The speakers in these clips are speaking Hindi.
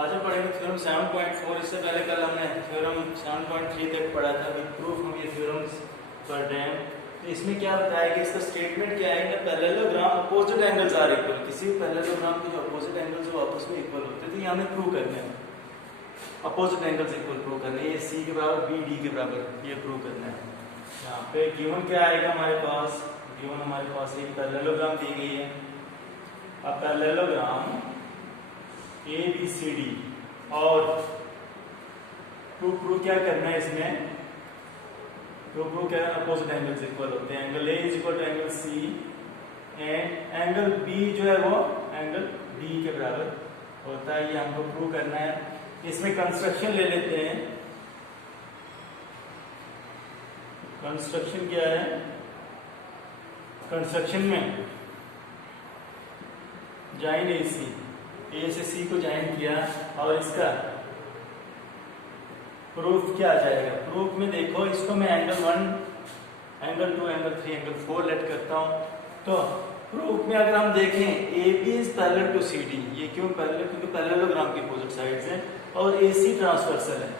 आज हम पढ़ेंगे थ्योरम 7.4। इससे पहले कल हमने थ्योरम 7.3 तक पढ़ा था। अभी प्रूफ हम ये थ्योरम्स पढ़ रहे हैं। तो इसमें क्या बताया कि इसका स्टेटमेंट क्या है कि parallelogram opposite angles are equal. किसी पैरेललोग्राम के जो अपोजिट एंगल्स वो आपस में इक्वल होते हैं, तो ये हमें प्रूव करने हैं। अपोजिट एंगल्स इक्वल प्रूव करने हैं। ये सी के बराबर बी डी के बराबर ये प्रूव करना है। यहाँ पे गिवन क्या आएगा हमारे पास? गिवन हमारे पास एक पैरेललोग्राम दी गई है। अब parallelogram A B C D और प्रूव क्या करना है इसमें? प्रूव क्या है? अपोजिट एंगल्स इक्वल होते हैं। Angle A is equal to angle C and angle B जो है वो एंगल डी के बराबर होता है। ये हमको प्रूव करना है। इसमें कंस्ट्रक्शन ले लेते हैं। कंस्ट्रक्शन क्या है? कंस्ट्रक्शन में ज्वाइन ए सी, ए से सी को ज्वाइन किया और इसका प्रूफ क्या आ जाएगा? प्रूफ में देखो, इसको मैं angle 1, angle 2, angle 3, angle 4 let करता हूं। तो प्रूफ में अगर हम देखें A B is parallel to C D. ये क्यों पैरेलल? क्योंकि पैरेललोग्राम की अपोजिट साइड्स हैं और ए सी ट्रांसवर्सल है।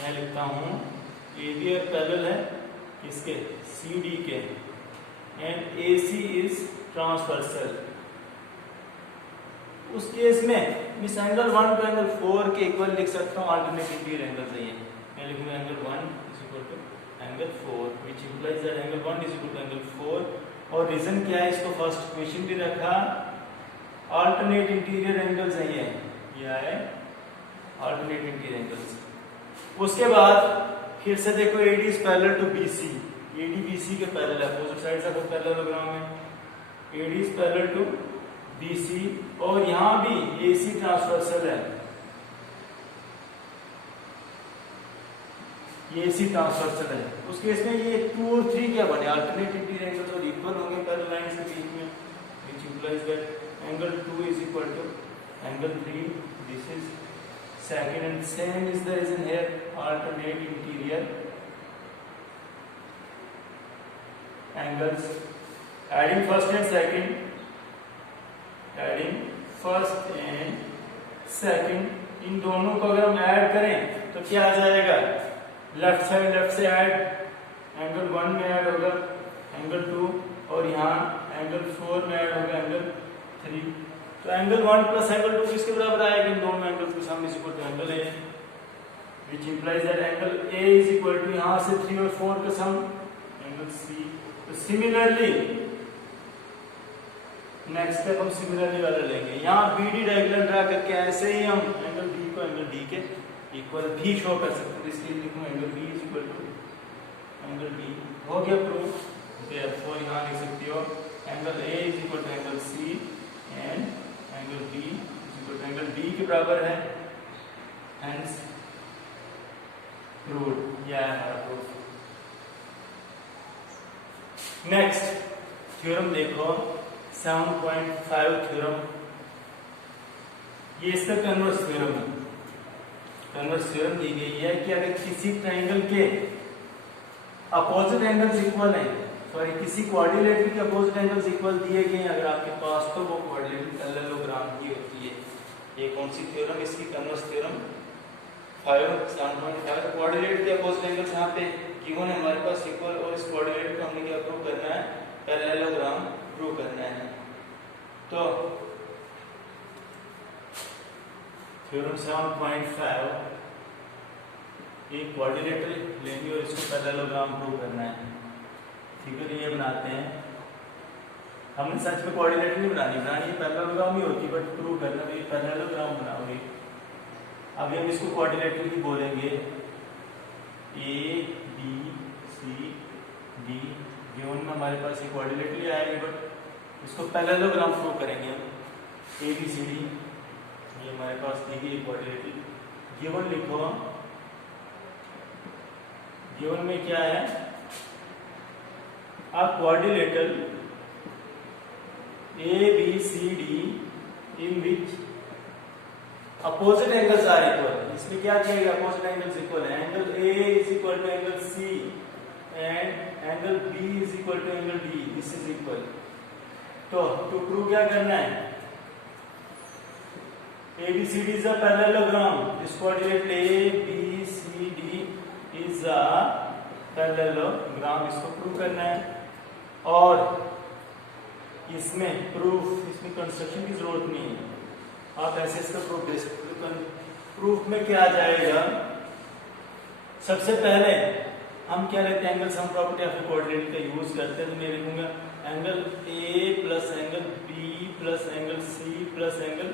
मैं लिखता हूं ए बी और पैरेलल है इसके सी डी के and A C is transversal. उस केस में इस एंगल 1 को एंगल 4 के इक्वल लिख सकता हूँ। अल्टरनेट इंटीरियर एंगल है ये। मैं लिखूंगा angle 1 is equal to angle 4 which implies that angle 1 is equal to angle 4। और रीजन क्या है? इसको फर्स्ट इक्वेशन भी रखा। अल्टरनेट इंटीरियर एंगल्स है ये है अल्टरनेट इंटीरियर एंगल्स। उसके बाद फिर से देखो AD is parallel to BC. AD BC के पैरेलल है, अपोजिट साइड्स ऑफ पैरेललोग्राम है। AD is parallel to BC और यहां भी AC ट्रांसवर्सल है। ये AC ट्रांसवर्सल है। उस केस में ये 2 और 3 क्या बने? अल्टरनेट इंटीरियर एंगल्स और इक्वल होंगे पैरेलल लाइंस के बीच में, which implies that angle 2 is equal to angle 3। This is second and same is the reason here alternate interior angles. Adding first and second, adding first and second, इन दोनों को अगर हम ऐड करें तो क्या आ जाएगा? लेफ्ट से ऐड एंगल 1 में ऐड होगा एंगल 2 और यहाँ एंगल 4 में ऐड होगा एंगल 3। तो एंगल 1 प्लस एंगल 2 किसके बराबर आएगा? इन दोनों एंगल्स के sum is equal to angle A, which implies that angle A is equal to यहाँ से 3 और 4 का सम एंगल सी। तो सिमिलरली नेक्स्ट स्टेप हम सिमिलरली वाला लेंगे। यहाँ BD डायगोनल ड्रा करके ऐसे ही हम एंगल B को एंगल D के इक्वल भी शो कर सकते हैं। इसलिए लिखूं angle B is equal to angle D। हो गया प्रूफ। देयरफॉर यहाँ लिख सकते हो angle A is equal to angle C and angle B is equal to angle D के बराबर है। Hence proved. यह है हमारा प्रूफ। नेक्स्ट थ्योरम देखो 7.5 थ्योरम। ये इसका कन्वर्स थ्योरम है। कन्वर्स थ्योरम दी गई है कि अगर किसी ट्रायंगल के अपोजिट एंगल्स इक्वल हैं, सॉरी किसी क्वाड्रिलेटरल के अपोजिट एंगल्स इक्वल दिए गए हैं अगर आपके पास, तो वो क्वाड्रिलेटरल पैरेललोग्राम की होती है। ये कौन सी थ्योरम? इसकी कन्वर्स थ्योरम 7.5। क्वाड्रिलेटरल के अपोजिट एंगल्स यहाँ पे गिवन है हमारे पास इक्वल और इस क्वाड्रिलेटरल को हमने क्या प्रूव करना है? पैरेललोग्राम प्रूव करना है। तो थ्योरम 7.5 एक क्वाड्रिलेटरल लेंगे और इसको पैरेललोग्राम प्रूव करना है। फिगर ये बनाते हैं। हमने सच में क्वाड्रिलेटरल नहीं बनानी ये पैरेललोग्राम ही होती, बट प्रूव करना तो ये पैरेललोग्राम बनाओगे। अभी हम इसको क्वाड्रिलेटरल ही बोलेंगे। A B C D given में हमारे पास ये क्वाड्रिलेटरल आएगी, बट इसको पैरेललोग्राम प्रूव करेंगे हम। ABCD ये हमारे पास दी गई क्वाड्रिलेटरल। गिवन लिखो। गिवन में क्या है? A quadrilateral ABCD in which opposite angles are equal. इसमें क्या चाहिए? अपोजिट एंगल्स इक्वल है। Angle A is equal to angle C and angle B is equal to angle D। This is equal. तो टू प्रूव क्या करना है? ABCD is a parallelogram. This coordinate ABCD is a parallelogram. इसको प्रूव करना है और इसमें कंस्ट्रक्शन की जरूरत नहीं है, आप ऐसे इसका प्रूफ दे सकते हो। प्रूफ में क्या आ जाएगा, सबसे पहले हम क्या लेते हैं, angle sum property of coordinate का यूज करते हैं। तो मैं लिखूंगा angle A plus angle B plus angle C plus angle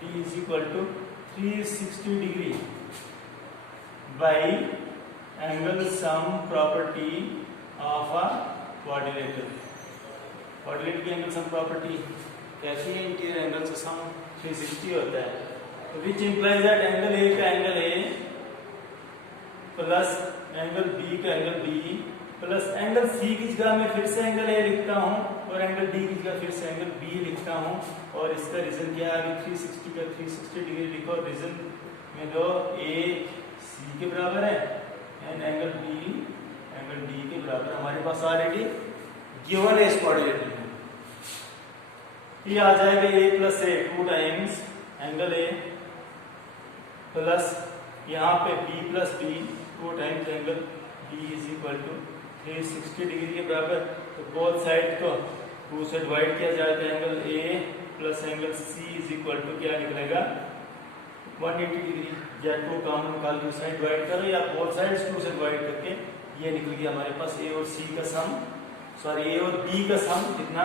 D is equal to 360 degree by angle sum property of a coordinate. Coordinate की एंगल सम प्रॉपर्टी कैसी है, इंटीरियर एंगल से सम 360 होता है, which implies that angle A का angle A plus angle B का angle B plus angle C की जगह मैं फिर से एंगल A लिखता हूं और एंगल D की जगह फिर से एंगल B लिखता हूं। और इसका रीजन क्या है, 360 का 360 डिग्री लिखो, रीजन में दो A C के बराबर है and angle B angle D के बराबर हमारे पास ऑलरेडी गिवन है इस कोऑर्डिनेट में। ये आ जाएगा A plus A 2 times angle A plus यहाँ पे B plus B 2 times angle B is equal to 360 degree के बराबर। तो बोथ साइड को 2 से डिवाइड किया जाए तो angle A plus angle C is equal to क्या निकलेगा 180 डिग्री। या 2 कॉमन निकाल के साइड डिवाइड करो या बोथ साइड्स 2 से डिवाइड करके ये निकल गया हमारे पास A और C का सम, सॉरी A और B का सम कितना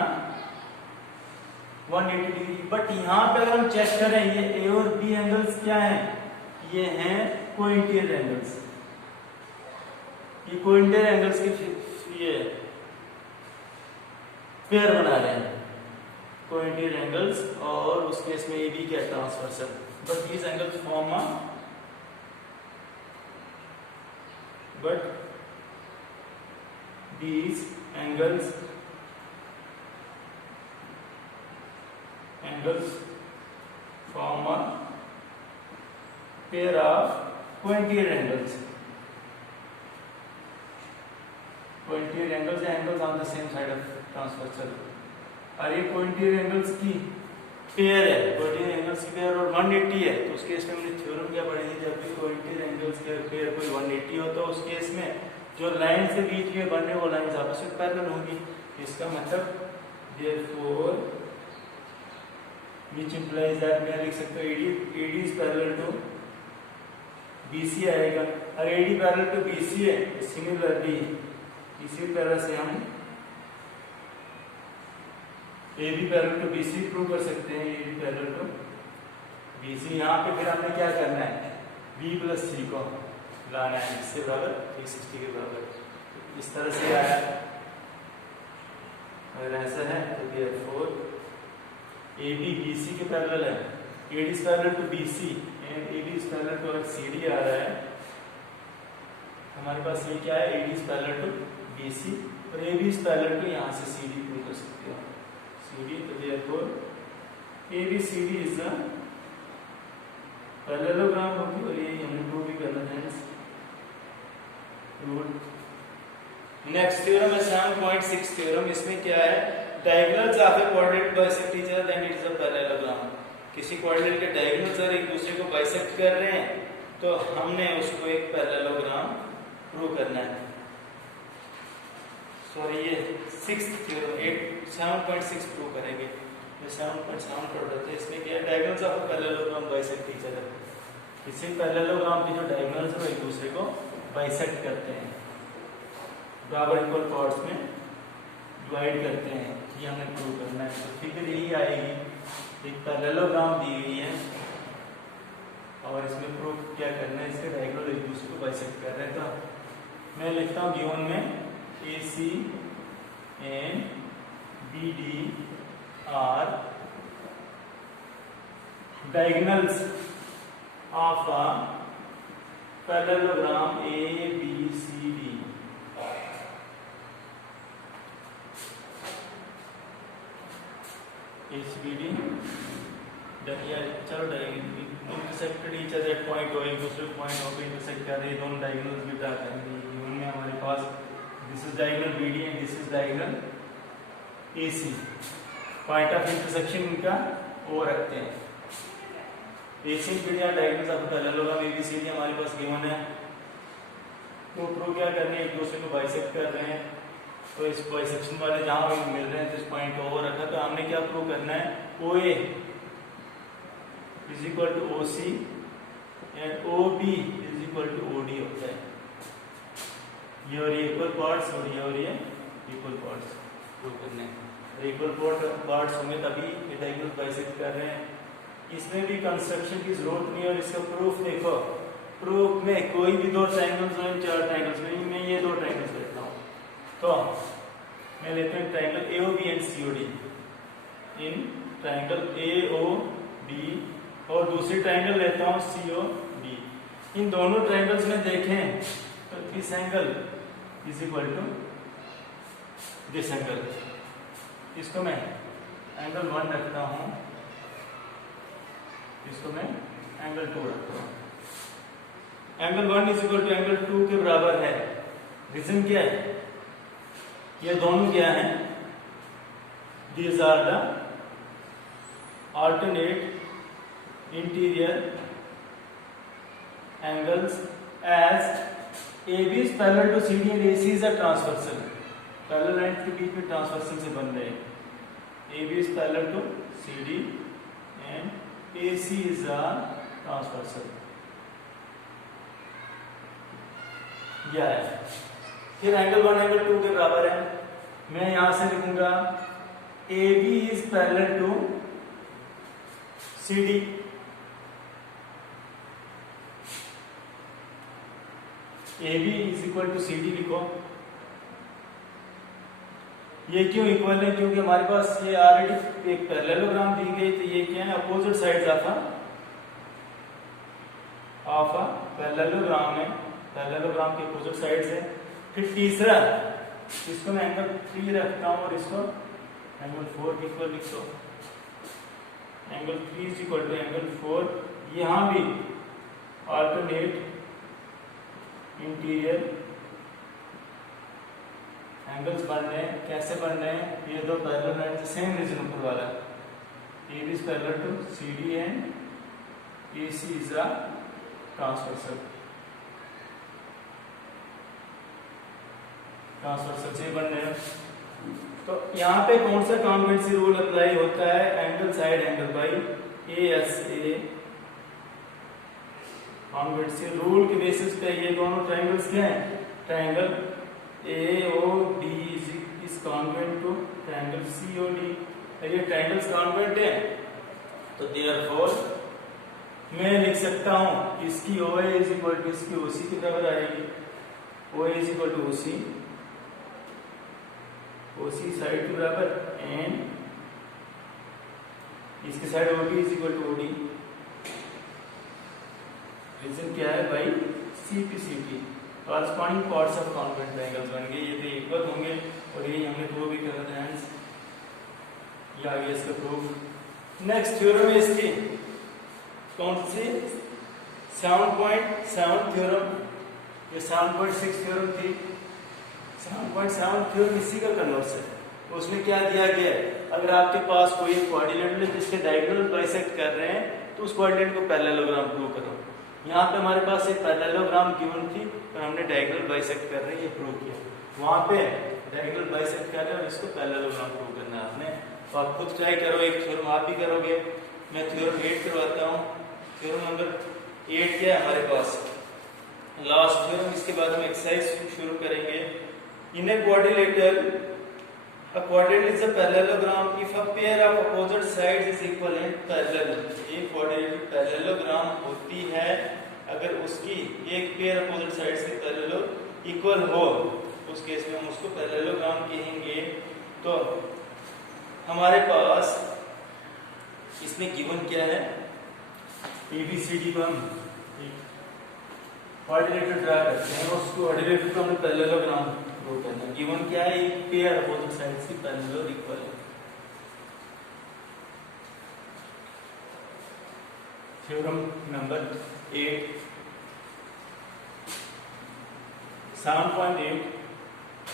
180 डिग्री। बट यहाँ पे अगर हम चेक करें ये A और B एंगल्स क्या हैं, ये हैं कोइंटीरियर एंगल्स। ये कोइंटीरियर एंगल्स के ये पेयर बना रहे हैं कोइंटीरियर एंगल्स, और उस केस में AB क्या transversal. But these angles form a but these angles form a pair of cointerior angles. Cointerior angles are angles on the same side of transversal. और ये cointerior angles की पेयर है, कोइंटीरियर एंगल्स की पेयर और 180 है। तो उस केस में हमने थ्योरम क्या पढ़ेंगे, जब भी कोइंटीरियर एंगल्स के पेयर कोई 180 हो तो उस केस में जो लाइन से बीच में बने वो लाइंस आपस में पैरेलल होंगी। इसका मतलब देयरफॉर व्हिच इंप्लाइज दैट मैं लिख सकता हूं AD is parallel to BC आएगा। और AD पैरेलल टू BC है, सिमिलरली इसी तरह से हम AB parallel to BC prove कर सकते हैं। AB पैरेलल टू BC, यहाँ पे फिर हमने क्या करना है, B प्लस C को लाना है इससे बराबर 360 के बराबर। इस तरह से आया, अगर ऐसा है तो देयरफॉर AB BC के पैरेलल है, AD is parallel to BC and AB is parallel to CD आ रहा है हमारे पास। ये क्या है, AD is parallel to BC और AB इज पैरेलल टू यहाँ से CD प्रूव कर सकते हो CD। तो therefore ABCD is a parallelogram होगी और ये हमने प्रूव भी करना है। नेक्स्ट थ्योरम है 7.6 थ्योरम। इसमें क्या है, diagonals of A coordinate bisect each other than it is a parallelogram. किसी कोऑर्डिनेट के डायगोनल्स अगर एक दूसरे को बाइसेक्ट कर रहे हैं तो हमने उसको एक पैरेललोग्राम प्रूव करना है। सॉरी ये 6th थ्योरम 7.6 प्रूव करेंगे। ये 7.7 पढ़ते हैं। इसमें क्या है, diagonals of a parallelogram bisect each other. किसी पैरेललोग्राम के जो डायगोनल्स हैं एक दूसरे को बाइसेक्ट करते हैं, बराबर इक्वल पार्ट्स में डिवाइड करते हैं। ये हमें प्रूव करना है। तो फिगर यही आएगी, एक पैरेललोग्राम दी हुई है और इसमें प्रूव क्या करना है, इसके डायगोनल एक दूसरे को बाइसेक्ट कर रहे हैं। तो मैं लिखता हूँ गिवन में AC and BD are diagonals of a parallelogram ABCD. ACBD चलो intersected each other at point हो, एक दूसरे पॉइंट हो पे इंटरसेक्ट कर रहे हैं, दोनों डायगोनल्स भी ड्रा करेंगे। गिवन में हमारे पास this is diagonal BD and this is diagonal AC। Point of intersection इनका वो रखते हैं। AC period diagonals of parallelogram ABCD हमारे पास गिवन है। तो प्रूव क्या करनी है, एक दूसरे को बाइसेक्ट कर रहे हैं, तो इस बाइसेक्शन वाले जहां भी मिल रहे हैं तो इस पॉइंट को ओवर रखा, तो हमने क्या प्रूव करना है, OA is equal to OC and OB is equal to OD होता है। ये और ये इक्वल पार्ट्स और ये इक्वल पार्ट्स प्रूव करने हैं। इक्वल पार्ट्स होंगे तभी ये डायगोनल बाइसेक्ट कर रहे हैं। इसमें भी कंस्ट्रक्शन की जरूरत नहीं है। और इसका प्रूफ देखो, प्रूफ में कोई भी दो ट्रायंगल्स में, चार ट्रायंगल्स में, मैं ये दो ट्रायंगल्स लेता हूँ, तो मैं लेता हूँ triangle AOB and COD। In triangle AOB और दूसरी ट्रायंगल लेता हूँ COD। इन दोनों ट्रायंगल्स में देखें तो this angle is equal to this angle. इसको मैं एंगल 1 रखता हूँ, इसको मैं एंगल 2 रखता हूँ। Angle 1 is equal to angle 2 के बराबर है। रीजन क्या है, ये दोनों क्या है, these are the alternate interior angles as AB is parallel to CD and AC is a transversal। Parallel line के बीच में ट्रांसवर्सल से बन रहे हैं। AB is parallel to CD and AC is a transversal। यह है। फिर एंगल 1 एंगल 2 के बराबर है। मैं यहां से लिखूंगा AB is parallel to CD। AB is equal to CD लिखो। ये क्यों इक्वल है, क्योंकि हमारे पास ये ऑलरेडी एक पैरेललोग्राम दी गई, तो ये क्या है, opposite sides of a parallelogram है, पैरेललोग्राम के अपोजिट साइड्स है। फिर तीसरा, इसको मैं एंगल 3 रखता हूं और इसको एंगल 4 इक्वल लिख दो। Angle 3 is equal to angle 4। यहां भी अल्टरनेट इंटीरियर एंगल्स बन रहे हैं। कैसे बन रहे हैं, ये दो पैरेलल लाइन सेम रीजन ऊपर वाला, AB is parallel to CD and AC is a transversal। Transversal से बन रहे हैं। तो यहाँ पे कौन सा कॉन्वेंसी रूल अप्लाई होता है, angle side angle by ASA congruency rule के बेसिस पे ये दोनों ट्रायंगल्स क्या हैं, triangle AOD is congruent to triangle COD। ये ट्रायंगल्स कॉन्वेंट है, तो देयरफॉर मैं लिख सकता हूं इसकी OA इज इक्वल टू इसकी OC की बराबर आएगी। OA is equal to OC side के बराबर एंड इसकी side OB is equal to OD। Reason क्या है भाई, CPCT corresponding parts of convent triangles बन गए। ये तो इक्वल होंगे और ये हमने प्रूव भी करा था। हेंस ये आ गया इसका प्रूफ। नेक्स्ट थ्योरम है इसकी, कौन सी, 7.7 थ्योरम। ये 7.6 थ्योरम थी। 7.7 थ्योरम इसी का कन्वर्स है। तो उसमें क्या दिया गया है, अगर आपके पास कोई कोऑर्डिनेट है जिसके डायगोनल बाइसेक्ट कर रहे हैं, तो उस कोऑर्डिनेट को पैरेललोग्राम प्रूव करो। यहाँ पे हमारे पास एक पैरेललोग्राम गिवन थी और हमने डायगोनल बाइसेक्ट कर रहे हैं, ये प्रूव किया। वहां पे डायगोनल बाइसेक्ट कर रहे हैं और इसको पैरेललोग्राम प्रूव करना है आपने। तो आप खुद ट्राई करो, एक थ्योरम आप भी करोगे। मैं थ्योरम 8 करवाता हूँ। थ्योरम नंबर 8 क्या है हमारे पास, लास्ट थ्योरम। इसके बाद हम एक्सरसाइज शुरू करेंगे। In a quadrilateral, a quadrant is a parallelogram if a pair of opposite sides is equal and parallel। एक क्वाड्रिलेटरल पैरेललोग्राम होती है अगर उसकी एक पेयर अपोजिट साइड्स के पैरेलल इक्वल हो, उस केस में हम उसको पैरेललोग्राम कहेंगे। तो हमारे पास इसमें गिवन क्या है, ABCD को हम क्वाड्रिलेटरल ड्रा करते हैं, उस क्वाड्रिलेटरल को हमने पैरेललोग्राम प्रूव करना है। गिवन क्या है, एक पेयर अपोजिट साइड्स की पैरेलल इक्वल है। थ्योरम नंबर 8 7.8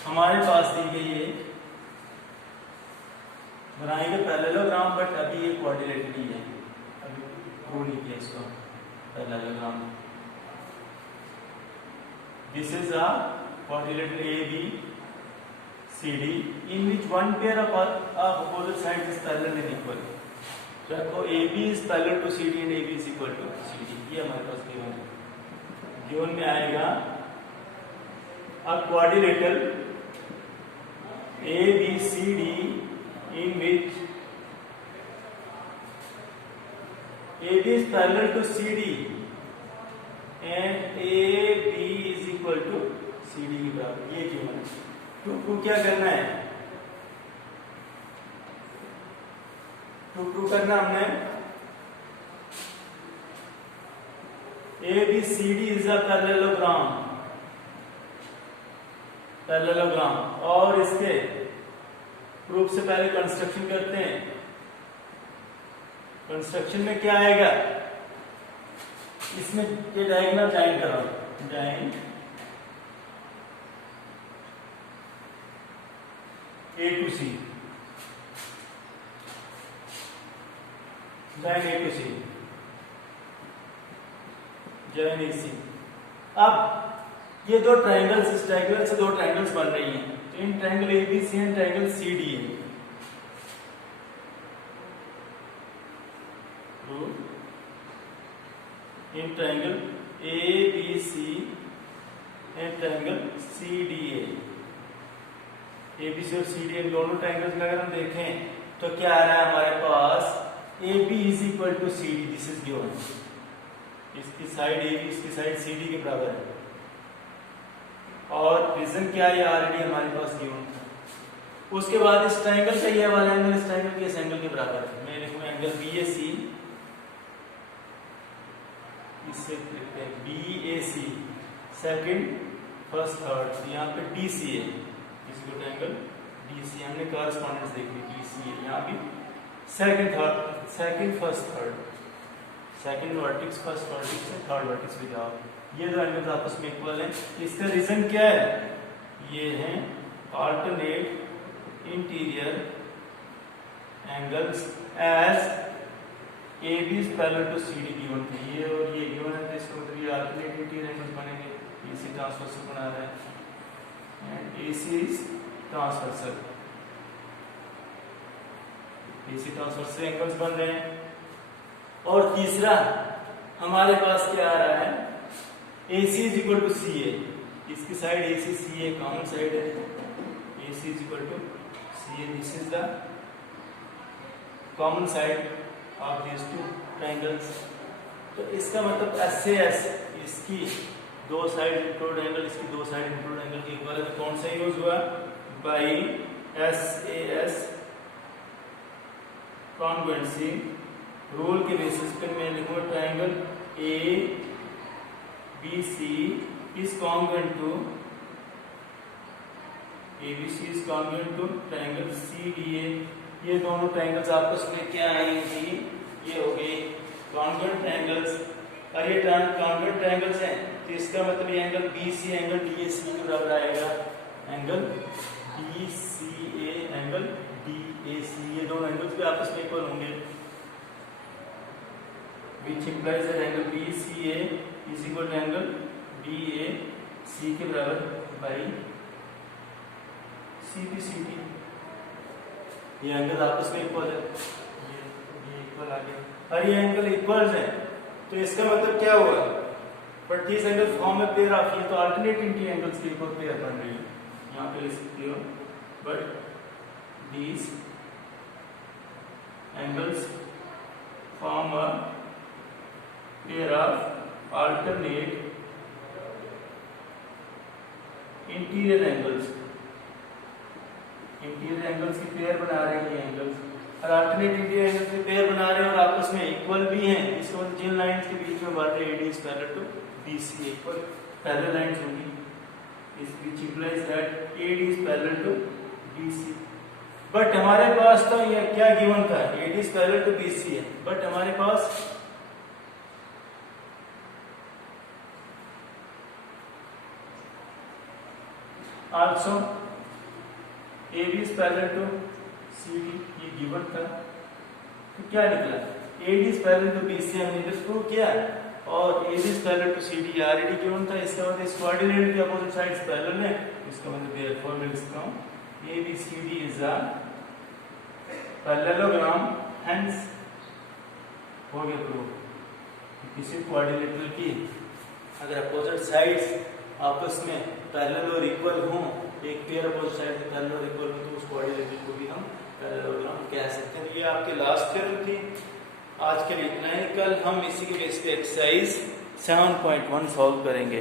हमारे पास दी गई है, बनाएंगे पैरेललोग्राम, बट अभी ये क्वाड्रिलेटरल है। अभी प्रूव नहीं किया इसको parallelogram. This is a quadrilateral ABCD in which one pair of opposite sides is parallel and equal. तो आपको AB is parallel to CD and AB is equal to CD, ये हमारे पास गिवन है। गिवन में आएगा a quadrilateral ABCD in which AB is parallel to CD and AB is equal to CD के बराबर, ये गिवन है। तो क्या करना है, तो प्रूव करना हमने ABCD इज अ पैरेललोग्राम और इसके प्रूफ से पहले कंस्ट्रक्शन करते हैं। कंस्ट्रक्शन में क्या आएगा, इसमें ये डायगोनल ज्वाइन करो, join A to C, join A to C, join AC। अब ये दो ट्रायंगल्स, इस ट्रायंगल से दो ट्रायंगल्स बन रही हैं, तो in triangle ABC and triangle CD है। In triangle ABC and triangle CDA, ABC और CDA दोनों ट्रायंगल्स में अगर हम देखें तो क्या आ रहा है हमारे पास, AB is equal to CD, this is given. इसकी साइड AB इसकी साइड CD के बराबर है और रीजन क्या है, ऑलरेडी हमारे पास गिवन था। उसके बाद इस ट्रायंगल का ये वाला एंगल इस ट्रायंगल के इस एंगल के बराबर है। मैं लिखूंगा एंगल BAC, इससे लिखते हैं BAC, सेकंड फर्स्ट थर्ड, यहाँ पे DC है, इसी को एंगल DC हमने कॉरेस्पॉन्डेंस देख ली, DC है यहाँ भी second third, second first third, second vertex first vertex से थर्ड वर्टेक्स पे जाओ, ये दो एंगल्स आपस में इक्वल हैं। इसका रीजन क्या है, ये हैं alternate interior angles as AB is parallel to CD given थे, ये और ये गिवन है, तो इसका मतलब ये अल्टरनेट इंटीरियर एंगल्स बनेंगे। AC ट्रांसवर्सल बना रहा है and AC is transversal, AC transversal angles बन रहे हैं। और तीसरा हमारे पास क्या आ रहा है, AC is equal to CA, इसकी side AC CA common side है, AC is equal to CA, this is the common side of these two triangles। तो इसका मतलब SAS इसकी दो साइड इंक्लूड एंगल, इसकी दो साइड इंक्लूड एंगल के इक्वल है, तो कौन सा यूज हुआ, बाई SAS कॉन्वेंसी रूल के बेसिस पे मैं लिखूंगा triangle ABC is congruent to ABC is congruent to triangle CDA। ये दोनों ट्रायंगल्स आपस में क्या आएंगी, ये हो गए कॉन्ग्रुएंट ट्रायंगल्स, और ये कॉन्ग्रुएंट ट्रायंगल्स हैं, तो इसका मतलब ये एंगल BC एंगल DAC के बराबर आएगा, एंगल BCA एंगल DAC, ये दोनों एंगल्स भी आपस में इक्वल होंगे, which implies that angle BCA is equal to angle BAC के बराबर by CBCD। ये एंगल आपस में इक्वल है, ये इक्वल आ गया और ये एंगल इक्वल्स है, तो इसका मतलब क्या हुआ, बट दिस एंगल फॉर्म में पेयर ऑफ, ये तो अल्टरनेट इंटीरियर एंगल्स की इक्वल पेयर बन रही है, यहाँ पे लिख सकते हो, but these angles form a pair of alternate interior angles, interior angles की पेयर बना रहे हैं ये एंगल्स, और अल्टरनेट इंटीरियर एंगल्स की पेयर बना रहे हैं और आपस में इक्वल भी हैं। इसको जिन लाइंस के बीच में बढ़ रहे AD is parallel to BC, equal parallel lines होंगी, इस which implies that AD is parallel to BC। But हमारे पास तो ये क्या गिवन था, AD is parallel to BC है, बट हमारे पास also AB is parallel to CD, ये गिवन था, तो क्या निकला, AD is parallel to BC हमने just प्रूव किया, और AD is parallel to CD already given था। इसका मतलब इस कोऑर्डिनेट के अपोजिट साइड्स पैरेलल है, इसका मतलब therefore मैं लिखता हूँ ABCD is a parallelogram, hence हो गया प्रूव। किसी कोऑर्डिनेटर की अगर अपोजिट साइड्स आपस में पैरेलल और इक्वल हों, एक पेयर अपोजिट साइड से पैरेलल और इक्वल हो, तो उस कोऑर्डिनेटर को भी हम पैरेललोग्राम कह सकते हैं। ये आपके लास्ट थ्योरम थी। आज के लिए इतना ही। कल हम इसी के बेस पे एक्सरसाइज 7.1 सॉल्व करेंगे।